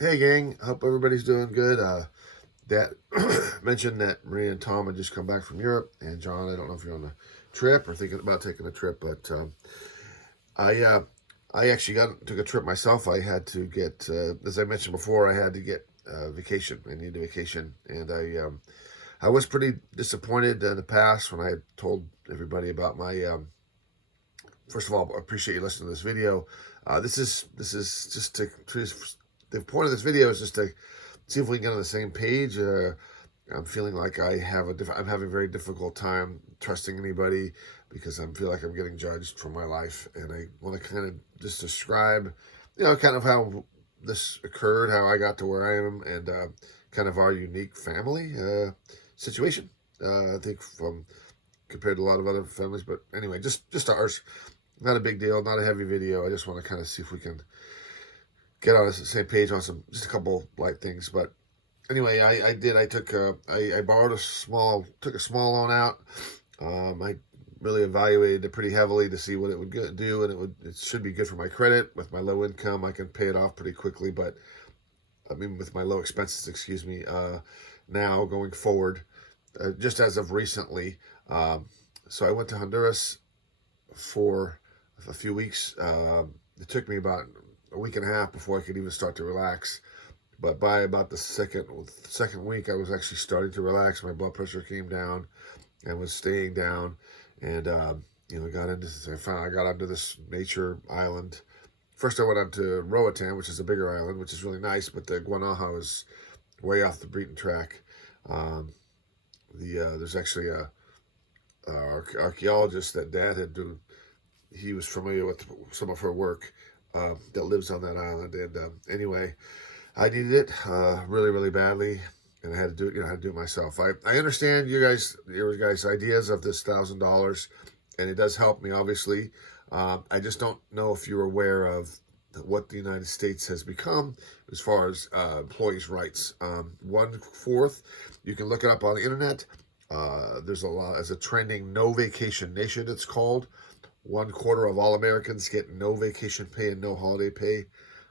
Hey gang, hope everybody's doing good. Dad mentioned that Maria and Tom had just come back from Europe, and John, I don't know if you're on a trip or thinking about taking a trip, but I uh, I actually took a trip myself. I had to get, as I mentioned before, I had to get vacation. I needed a vacation, and I was pretty disappointed in the past when I had told everybody about my. First of all, I appreciate you listening to this video. This is just to the point of this video is just to see if we can get on the same page. I'm feeling like I'm having a very difficult time trusting anybody because I feel like I'm getting judged for my life, and I want to kind of just describe, kind of how this occurred, how I got to where I am, and kind of our unique family situation. I think from compared to a lot of other families, but anyway, just ours. Not a big deal, not a heavy video. I just want to kind of see if we can get on the same page on some just a couple light things. But anyway, I did. I borrowed took a small loan out. I really evaluated it pretty heavily to see what it would do, and it should be good for my credit. With my low income, I can pay it off pretty quickly. But I mean, with my low expenses, excuse me. Now going forward, just as of recently, so I went to Honduras for a few weeks. It took me about a week and a half before I could even start to relax. But by about the second week, I was actually starting to relax. My blood pressure came down and was staying down, and got into. I got onto this nature island. First, I went on to Roatan, which is a bigger island, which is really nice, but the Guanaja is way off the beaten track. There's actually a archaeologist that Dad had done. He was familiar with some of her work that lives on that island. And anyway, I needed it really, really badly, and I had to do it. I had to do it myself. I understand your guys' ideas of this $1,000, and it does help me obviously. I just don't know if you're aware of what the United States has become as far as employees' rights. 1/4, you can look it up on the internet. There's a lot as a trending no vacation nation. It's called 1/4 of all Americans get no vacation pay and no holiday pay.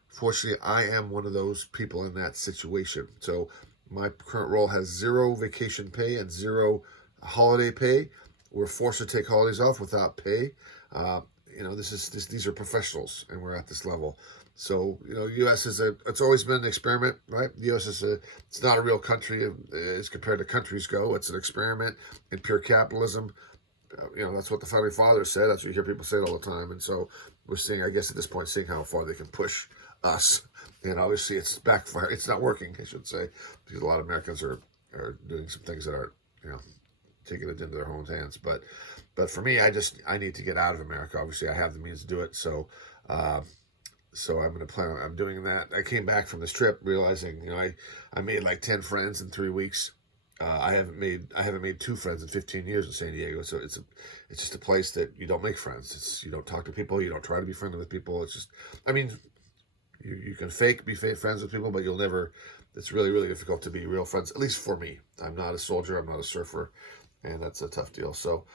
Fortunately, I am one of those people in that situation. So my current role has zero vacation pay and zero holiday pay. We're forced to take holidays off without pay. Uh, these are professionals, and we're at this level. So U.S. it's always been an experiment, right? The U.S. it's not a real country as compared to countries go. It's an experiment in pure capitalism. That's what the founding fathers said. That's what you hear people say it all the time. And so we're seeing, I guess, at this point, seeing how far they can push us. And obviously, it's backfire. It's not working, I should say, because a lot of Americans are doing some things that aren't, taking it into their own hands. But for me, I need to get out of America. Obviously, I have the means to do it. So I'm going to plan on I'm doing that. I came back from this trip realizing, I made like 10 friends in 3 weeks. I haven't made 2 friends in 15 years in San Diego. So it's just a place that you don't make friends. You don't talk to people. You don't try to be friendly with people. It's just, I mean, you can be fake friends with people, but you'll never. It's really, really difficult to be real friends. At least for me. I'm not a soldier. I'm not a surfer, and that's a tough deal. So,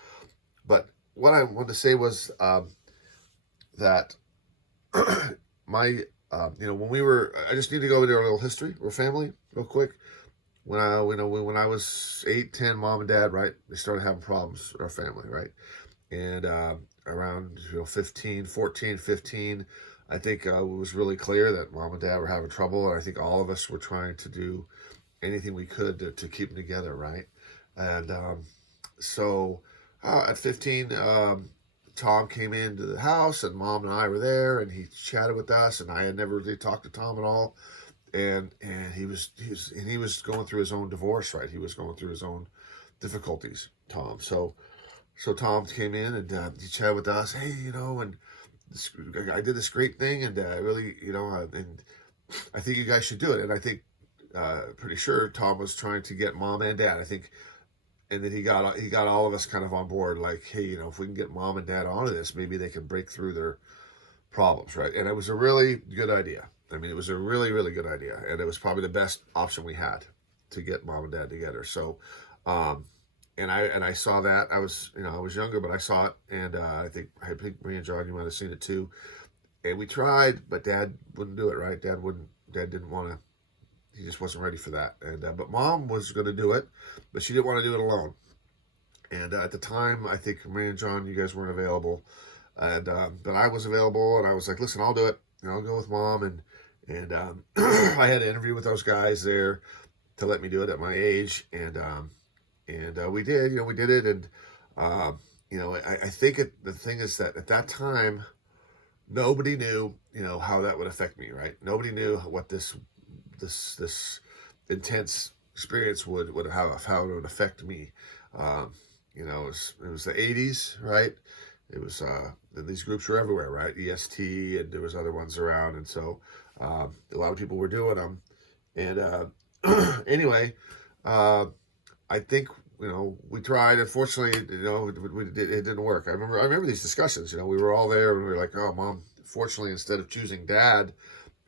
but what I wanted to say was that my, when we were, I just need to go into our little history. We're family, real quick. When I was 8, 10, mom and dad, right, they started having problems with our family, right, and around 15, 14, 15, I think it was really clear that mom and dad were having trouble, and I think all of us were trying to do anything we could to keep them together, right, and so at 15. Tom came into the house, and mom and I were there, and he chatted with us, and I had never really talked to Tom at all, and he was going through his own divorce, right? He was going through his own difficulties, Tom. So Tom came in, and he chatted with us. Hey, and this, I did this great thing, and I really, and I think you guys should do it. And I think, pretty sure Tom was trying to get mom and dad. I think, and then he got all of us kind of on board. Like, hey, if we can get mom and dad onto this, maybe they can break through their problems, right? And it was a really good idea. I mean, it was a really, really good idea, and it was probably the best option we had to get mom and dad together. So, um, and I saw that. I was younger, but I saw it, and I think me and John, you might have seen it too. And we tried, but Dad wouldn't do it. Right? Dad wouldn't. Dad didn't want to. He just wasn't ready for that. And but Mom was going to do it, but she didn't want to do it alone. And at the time, I think Marie and John, you guys weren't available, and but I was available, and I was like, listen, I'll do it. I'll go with Mom, and I had an interview with those guys there to let me do it at my age, and we did. We did it, and I think the thing is that at that time, nobody knew, how that would affect me, right? Nobody knew what this intense experience would have, how it would affect me. It was the '80s, right? It was these groups were everywhere, right? EST, and there was other ones around, and so a lot of people were doing them. And anyway, I think we tried. Unfortunately, it didn't work. I remember these discussions. We were all there, and we were like, "Oh, Mom." Fortunately, instead of choosing Dad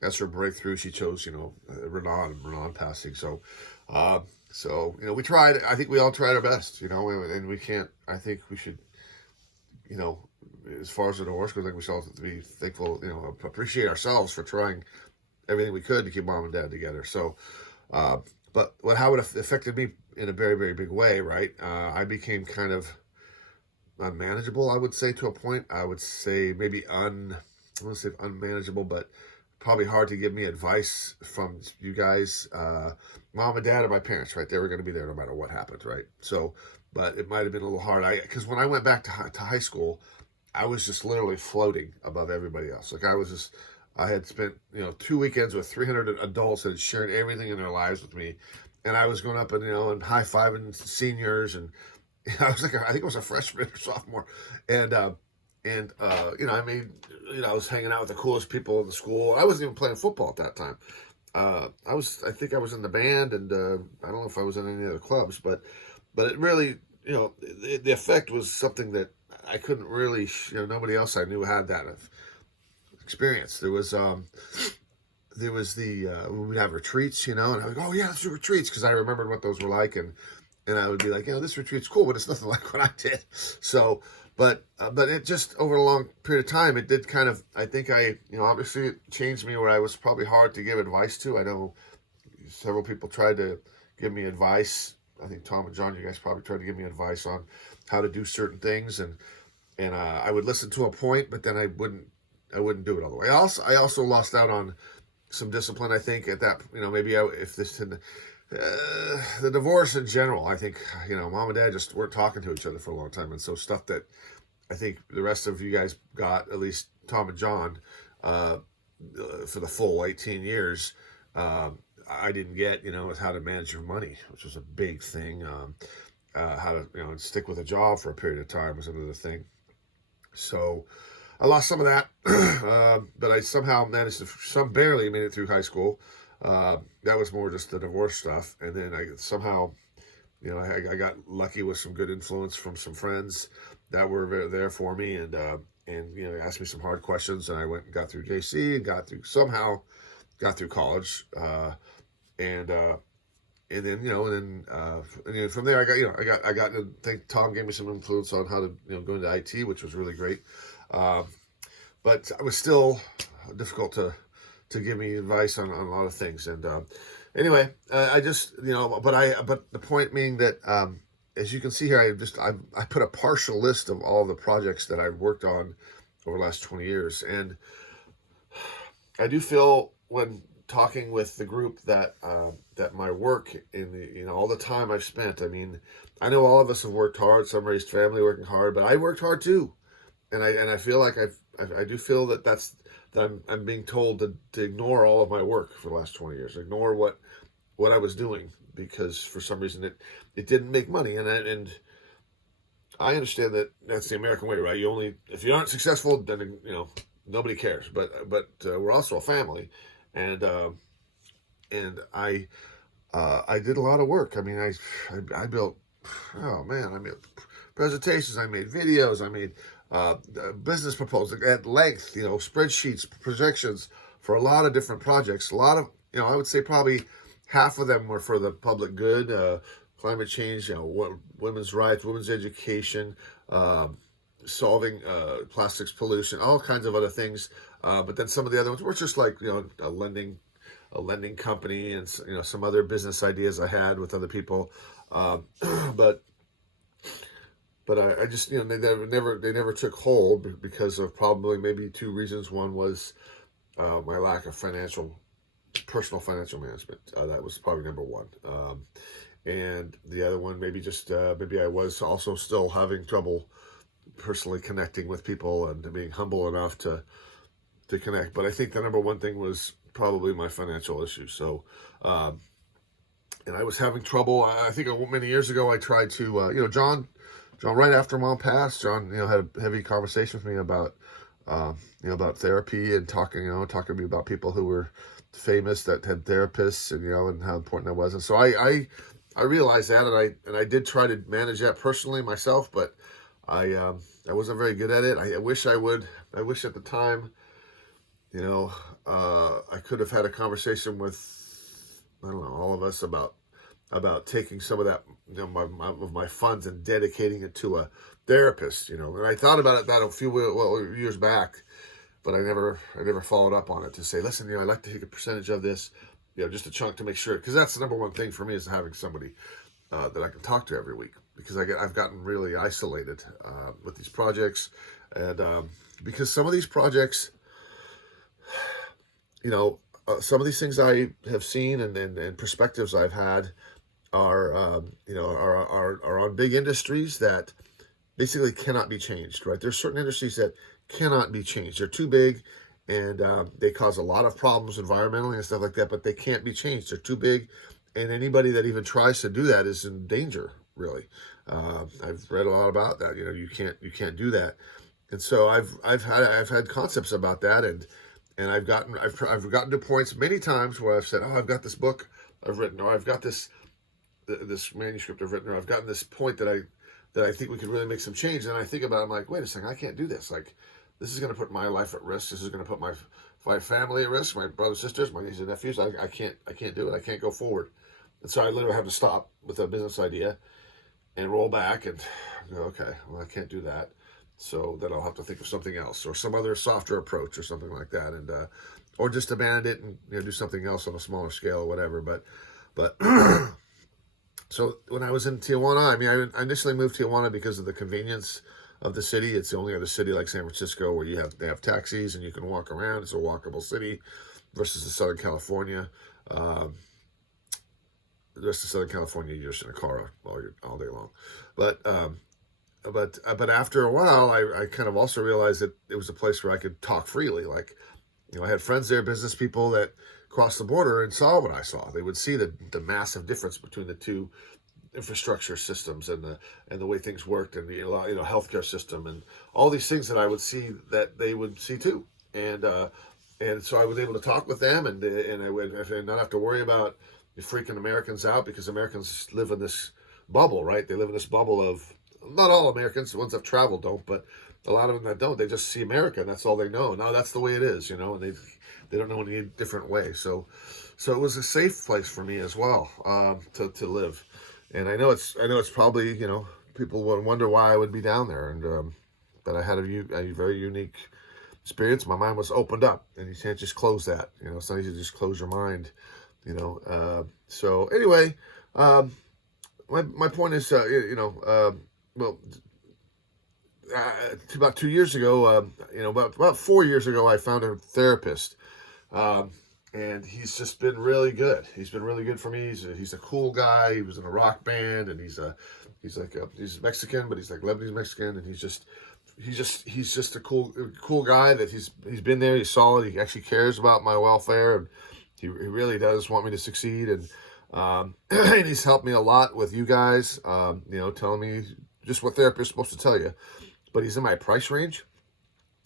as her breakthrough, she chose Renan passing. So we tried. I think we all tried our best. And we can't. I think we should. As far as the divorce goes, I think we should all have to be thankful. Appreciate ourselves for trying everything we could to keep Mom and Dad together. So, but how it affected me in a very, very big way, right? I became kind of unmanageable, I would say, to a point. I would say maybe I want to say unmanageable, but probably hard to give me advice from you guys. Mom and Dad are my parents, right? They were going to be there no matter what happened, right? So, but it might have been a little hard. Because when I went back to high school, I was just literally floating above everybody else. Like I had spent 2 weekends with 300 adults that had shared everything in their lives with me, and I was going up and high fiving seniors, and I was like, I think I was a freshman or sophomore, and I was hanging out with the coolest people in the school. I wasn't even playing football at that time. I think I was in the band, and I don't know if I was in any other clubs, but it really, the effect was something that I couldn't really, nobody else I knew had that experience. There was we'd have retreats, and I would go, oh yeah, let's do retreats, because I remembered what those were like, and I would be like, this retreat's cool, but it's nothing like what I did. So, but it just, over a long period of time, it did kind of, I think obviously it changed me where I was probably hard to give advice to. I know several people tried to give me advice. I think Tom and John, you guys probably tried to give me advice on how to do certain things, and I would listen to a point, but then I wouldn't do it all the way. I also lost out on some discipline, I think, at that, the divorce in general. I think, Mom and Dad just weren't talking to each other for a long time. And so stuff that I think the rest of you guys got, at least Tom and John, for the full 18 years, I didn't get, was how to manage your money, which was a big thing. How to, stick with a job for a period of time was another thing. So I lost some of that, but I somehow managed to, barely made it through high school. That was more just the divorce stuff. And then I somehow, I got lucky with some good influence from some friends that were there for me, and asked me some hard questions, and I went and got through JC and somehow got through college. And then from there I got I think Tom gave me some influence on how to go into IT, which was really great. But it was still difficult to give me advice on a lot of things. And anyway, I just but the point being that as you can see here, I put a partial list of all the projects that I've worked on over the last 20 years, and I do feel when talking with the group that my work in the all the time I've spent. I mean, I know all of us have worked hard. Some raised family working hard, but I worked hard too, and I feel like I do feel that I'm being told to ignore all of my work for the last 20 years, ignore what I was doing, because for some reason it didn't make money, and I understand that that's the American way, right? If you aren't successful, then nobody cares. But we're also a family, and I did a lot of work. I mean, I built, oh man, I made presentations, I made videos, I made business proposals at length, spreadsheets, projections for a lot of different projects. A lot of, I would say probably half of them were for the public good, climate change, women's rights, women's education, solving plastics pollution, all kinds of other things. But then some of the other ones were just like, lending a lending company and some other business ideas I had with other people, um, but I just they never took hold because of probably maybe two reasons. One was my lack of personal financial management. That was probably number one. And the other one, maybe just maybe I was also still having trouble personally connecting with people and being humble enough to connect. But I think the number one thing was probably my financial issues. So, and I was having trouble. I think many years ago I tried to, John, right after Mom passed, John, had a heavy conversation with me about, about therapy and talking to me about people who were famous that had therapists and how important that was. And so I realized that, and I did try to manage that personally myself, but I wasn't very good at it. I wish I would. I wish at the time, I could have had a conversation with, I don't know, all of us about taking some of that, of my funds and dedicating it to a therapist, And I thought about that a few years back, but I never followed up on it to say, listen, I'd like to take a percentage of this, just a chunk to make sure, because that's the number one thing for me is having somebody that I can talk to every week, because I've gotten really isolated with these projects, and because some of these projects, some of these things I have seen and perspectives I've had are are on big industries that basically cannot be changed. Right? There's certain industries that cannot be changed. They're too big, and they cause a lot of problems environmentally and stuff like that. But they can't be changed. They're too big, and anybody that even tries to do that is in danger. Really, I've read a lot about that. You can't do that, and so I've had concepts about that, and I've gotten to points many times where I've said, oh, I've got this book I've written, or I've got this manuscript I've written, or I've gotten this point that I think we could really make some change. And I think about it, I'm like, wait a second, I can't do this. Like, this is going to put my life at risk. This is going to put my family at risk, my brothers, sisters, my nieces and nephews. I can't do it. I can't go forward. And so I literally have to stop with a business idea and roll back and go, okay, well, I can't do that. So then I'll have to think of something else or some other softer approach or something like that. And, or just abandon it and do something else on a smaller scale or whatever. But so when I was in Tijuana, I initially moved to Tijuana because of the convenience of the city. It's the only other city like San Francisco where they have taxis and you can walk around. It's a walkable city versus the Southern California. The rest of Southern California, you're just in a car all day long. But after a while, I kind of also realized that it was a place where I could talk freely. Like, I had friends there, business people that crossed the border and saw what I saw. They would see the massive difference between the two infrastructure systems and the way things worked, and the healthcare system and all these things that I would see that they would see too. And so I was able to talk with them, and I would not have to worry about freaking Americans out, because Americans live in this bubble, right? They live in this bubble of, not all Americans, the ones that travel don't, but a lot of them that don't, they just see America and that's all they know. Now that's the way it is, and they don't know any different way. So it was a safe place for me as well, to live. And I know it's probably, people would wonder why I would be down there, and but I had a very unique experience. My mind was opened up, and you can't just close that. It's not easy to just close your mind. So anyway, my point is, about 2 years ago, about 4 years ago, I found a therapist, and he's just been really good. He's been really good for me. He's a cool guy. He was in a rock band, and he's Mexican, but he's like Lebanese Mexican, and he's just a cool guy that he's been there. He's solid. He actually cares about my welfare, and he really does want me to succeed. And and he's helped me a lot with you guys, telling me just what therapists are supposed to tell you. But he's in my price range,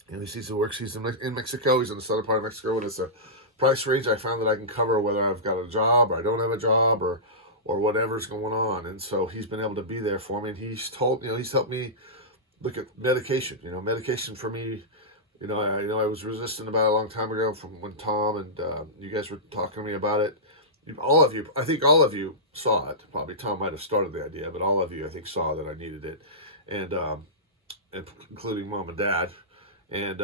and he sees the works. He's in Mexico. He's in the southern part of Mexico, and it's a price range I found that I can cover whether I've got a job or I don't have a job or whatever's going on. And so he's been able to be there for me, and he's helped me look at medication. Medication for me. I was resistant about it a long time ago from when Tom and you guys were talking to me about it. I think all of you saw it. Probably Tom might have started the idea, but all of you, I think, saw that I needed it, and including Mom and Dad, and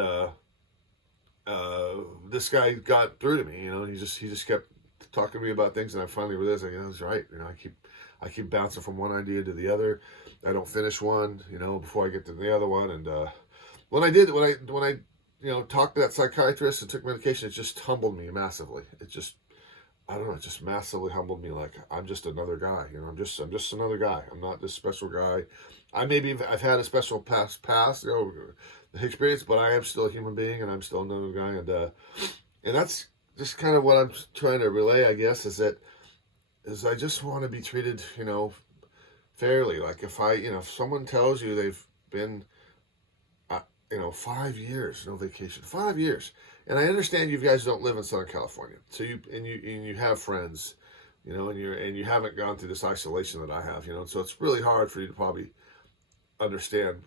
this guy got through to me. He just kept talking to me about things, and I finally realized, he's right. I keep bouncing from one idea to the other. I don't finish one, before I get to the other one. And when I talked to that psychiatrist and took medication, it just humbled me massively. I don't know, it just massively humbled me. Like, I'm just another guy. I'm just another guy. I'm not this special guy. I've had a special past, experience, but I am still a human being, and I'm still another guy. And that's just kind of what I'm trying to relay, I guess, is I just want to be treated, fairly. Like, if someone tells you they've been, 5 years, no vacation, 5 years. And I understand you guys don't live in Southern California. So you have friends, and you haven't gone through this isolation that I have, so it's really hard for you to probably understand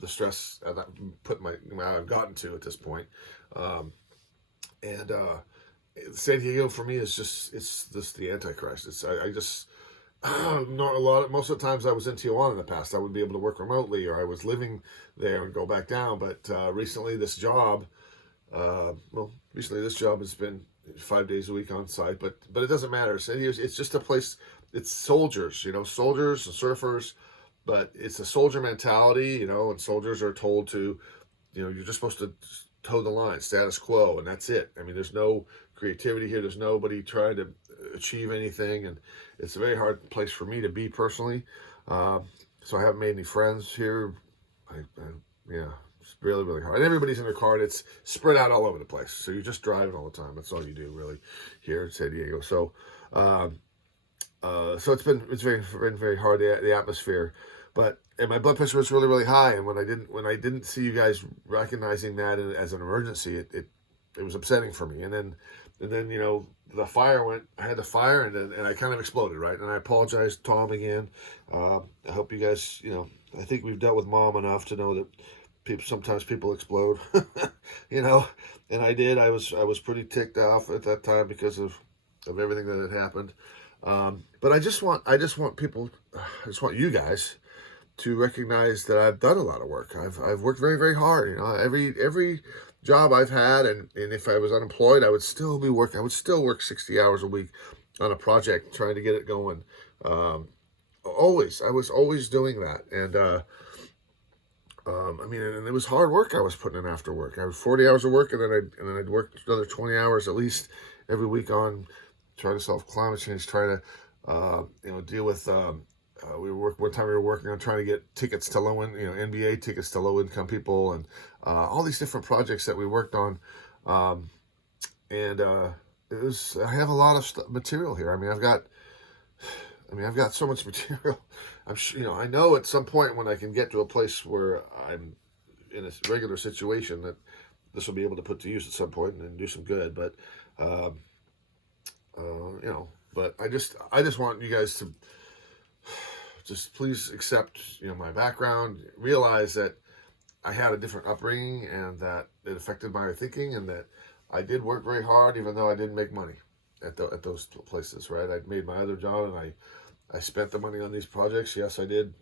the stress that I've gotten to at this point. And San Diego for me is it's the Antichrist. Most of the times I was in Tijuana in the past, I would be able to work remotely, or I was living there and go back down. But recently this job has been 5 days a week on site, but it doesn't matter. San Diego, it's just a place. It's soldiers, soldiers and surfers, but it's a soldier mentality, and soldiers are told to, you're just supposed to toe the line, status quo, and that's it. I mean, there's no creativity here. There's nobody trying to achieve anything, and it's a very hard place for me to be personally. So I haven't made any friends here. It's really, really hard. And everybody's in their car, and it's spread out all over the place. So you're just driving all the time. That's all you do, really, here in San Diego. So, so it's been very hard, the atmosphere. And my blood pressure was really, really high. And when I didn't see you guys recognizing that as an emergency, it was upsetting for me. And then the fire went. I had the fire, and I kind of exploded, right? And I apologize, Tom, again. I hope you guys, I think we've dealt with Mom enough to know that sometimes people explode, And I did. I was pretty ticked off at that time because of everything that had happened. But I just want you guys to recognize that I've done a lot of work. I've worked very, very hard. Every job I've had, and if I was unemployed, I would still be working. I would still work 60 hours a week on a project, trying to get it going. I was always doing that. And and it was hard work I was putting in after work. I was 40 hours of work, and then I'd work another 20 hours at least every week on trying to solve climate change, trying to deal with. One time we were working on trying to get tickets to NBA tickets to low income people, and all these different projects that we worked on. I have a lot of material here. I've got so much material. I'm sure, I know at some point when I can get to a place where I'm in a regular situation that this will be able to put to use at some point and do some good. But, but I just want you guys to just please accept, my background, realize that I had a different upbringing and that it affected my thinking, and that I did work very hard, even though I didn't make money at those places, right? I made my other job, and I spent the money on these projects. Yes, I did.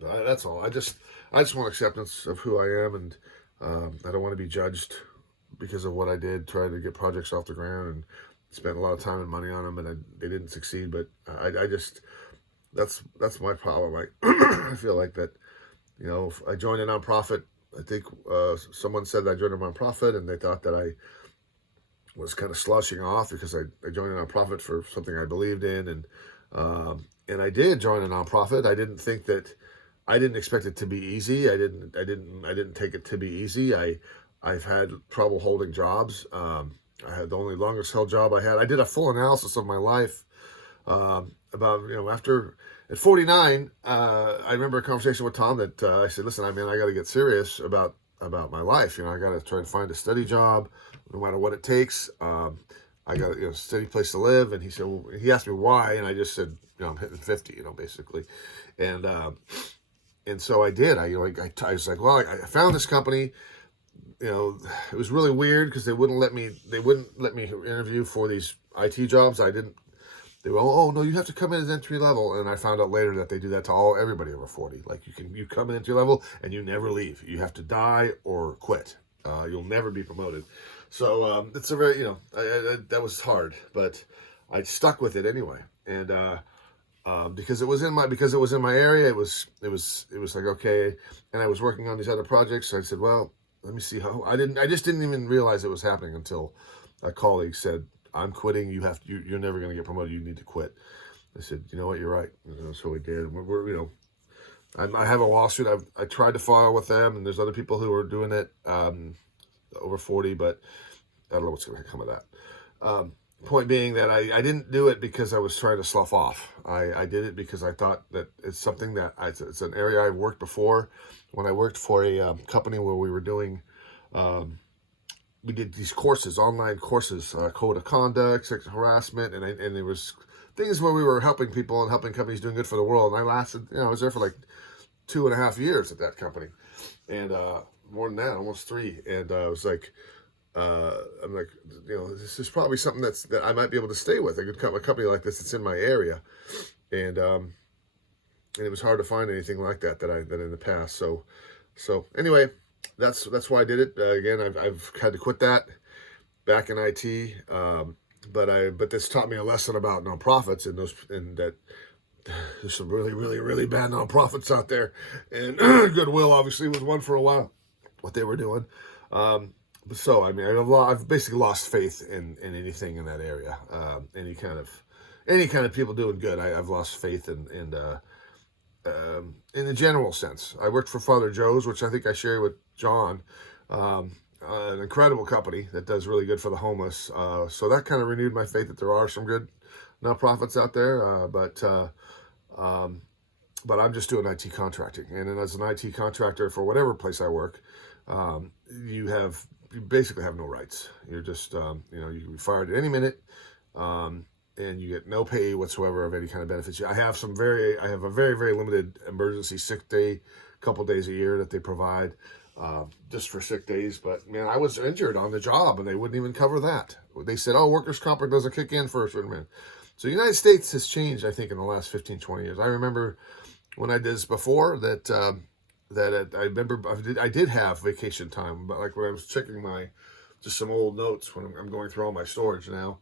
But that's all. I just want acceptance of who I am, and I don't want to be judged because of what I did, trying to get projects off the ground, and spent a lot of time and money on them, and they didn't succeed. But that's my problem. I feel like that, I joined a nonprofit. I think someone said I joined a nonprofit, and they thought that I was kind of sloshing off because I joined a nonprofit for something I believed in, and I did join a nonprofit. I didn't expect it to be easy. I didn't take it to be easy. I've had trouble holding jobs. I had the only longest held job I had. I did a full analysis of my life about, after at 49, I remember a conversation with Tom that I said, listen, I got to get serious about my life. I got to try to find a steady job, no matter what it takes. I got a steady place to live. And he said, he asked me why, and I just said, I'm hitting 50, basically. And so I did. I was like, well, I found this company. It was really weird because they wouldn't let me interview for these IT jobs. They were, oh no, you have to come in as entry level. And I found out later that they do that to everybody over 40. Like you come in entry level and you never leave. You have to die or quit. You'll never be promoted. So it's a very, that was hard, but I stuck with it anyway. And because it was in my area, it was like, okay. And I was working on these other projects. So I said, well, let me see how. I just didn't even realize it was happening until a colleague said, I'm quitting. You're never going to get promoted. You need to quit. I said, you know what, you're right. So we did. I have a lawsuit. I tried to file with them, and there's other people who are doing it, over 40, but I don't know what's going to come of that. Point being that I didn't do it because I was trying to slough off. I did it because I thought that it's something that it's an area I worked before. When I worked for a company where we were doing, we did these courses, online courses, code of conduct, sexual harassment, and there was things where we were helping people and helping companies doing good for the world. And I lasted, I was there for like 2.5 years at that company, and more than that, almost 3. And I was like, I'm like, this is probably something that I might be able to stay with. A company like this that's in my area, and it was hard to find anything like that in the past. So anyway, that's why I did it. Again, I've had to quit that back in IT, but this taught me a lesson about nonprofits and that there's some really, really, really bad nonprofits out there, and Goodwill obviously was one for a while. What they were doing. So I mean, I've basically lost faith in anything in that area. Any kind of people doing good, I've lost faith in the general sense. I worked for Father Joe's, which I think I shared with John, an incredible company that does really good for the homeless. So that kind of renewed my faith that there are some good nonprofits out there. But I'm just doing IT contracting, and then as an IT contractor for whatever place I work, you basically have no rights. You're just, you can be fired at any minute, and you get no pay whatsoever of any kind of benefits. I have a very, very limited emergency sick day, couple days a year that they provide, just for sick days. But man, I was injured on the job, and they wouldn't even cover that. They said, oh, workers' comp doesn't kick in for a certain minute. So the United States has changed, I think, in the last 15, 20 years. I remember when I did this before that I remember I did have vacation time, but like when I was checking just some old notes when I'm going through all my storage now,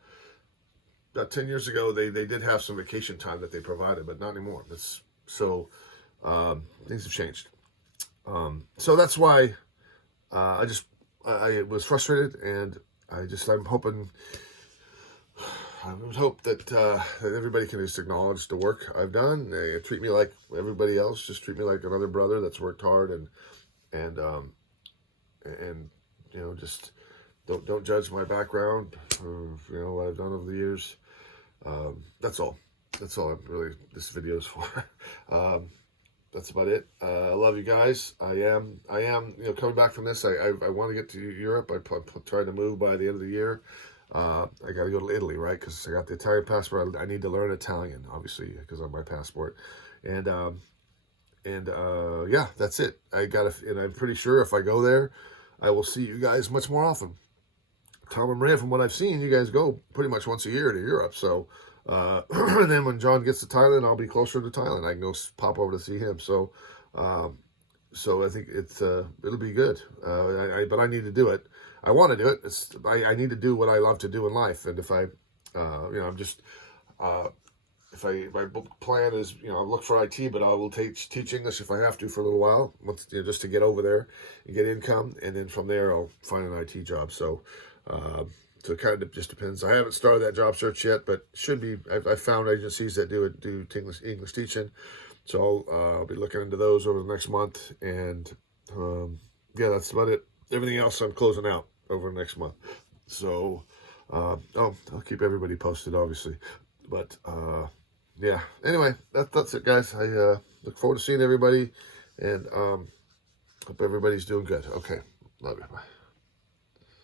about 10 years ago, they did have some vacation time that they provided, but not anymore. Things have changed. So that's why I was frustrated, and I'm hoping. I would hope that everybody can just acknowledge the work I've done. They treat me like everybody else. Just treat me like another brother that's worked hard, and just don't judge my background or what I've done over the years. That's all. That's all. This video is for. That's about it. I love you guys. I am. Coming back from this, I want to get to Europe. I'm trying to move by the end of the year. I got to go to Italy, right? Because I got the Italian passport. I need to learn Italian, obviously, because of my passport. And yeah, that's it. And I'm pretty sure if I go there, I will see you guys much more often. Tom and Maria, from what I've seen, you guys go pretty much once a year to Europe. So, and then when John gets to Thailand, I'll be closer to Thailand. I can go pop over to see him. So I think it'll be good. But I need to do it. I want to do it. I need to do what I love to do in life. And if my plan is, I'll look for IT, but I will teach English if I have to for a little while, just to get over there and get income. And then from there, I'll find an IT job. So it kind of just depends. I haven't started that job search yet, but should be. I found agencies that do English teaching. So I'll be looking into those over the next month. And yeah, that's about it. Everything else I'm closing out over the next month. So, I'll keep everybody posted, obviously. But, yeah. Anyway, that's it, guys. I look forward to seeing everybody, and hope everybody's doing good. Okay. Love you. Bye.